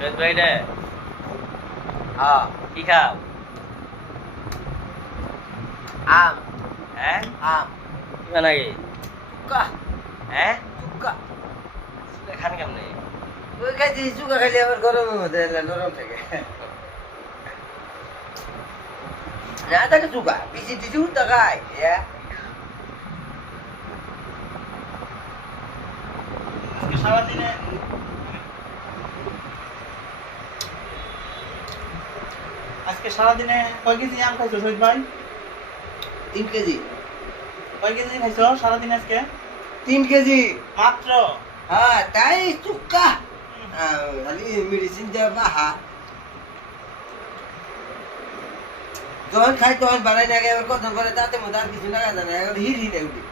সৈয়দ ভাই রে হ্যাঁ কি খাও? আম হ্যাঁ আম কি নাকি? কা হ্যাঁ কা খান কেমনে? ওই খাইছি চুকা খাইলে আবার গরমের মধ্যে নরম থাকে না থাকে চুকা পিছি টিছি উঠতে খাই সারাদিনে আজকে সারাদিনে কয় কেজি আম খাইছো শহীদ ভাই? 3 কেজি কয় কেজি খাইছো সারাদিন আজকে? 3 কেজি মাত্র? হ্যাঁ তাই চুকা খালি মেডিসিন দেওয়া বাহা যখন খাই তখন বাড়াই না এবার কত করে তাতে মতো আর কিছু লাগা যায় না এখন হিরি না উঠি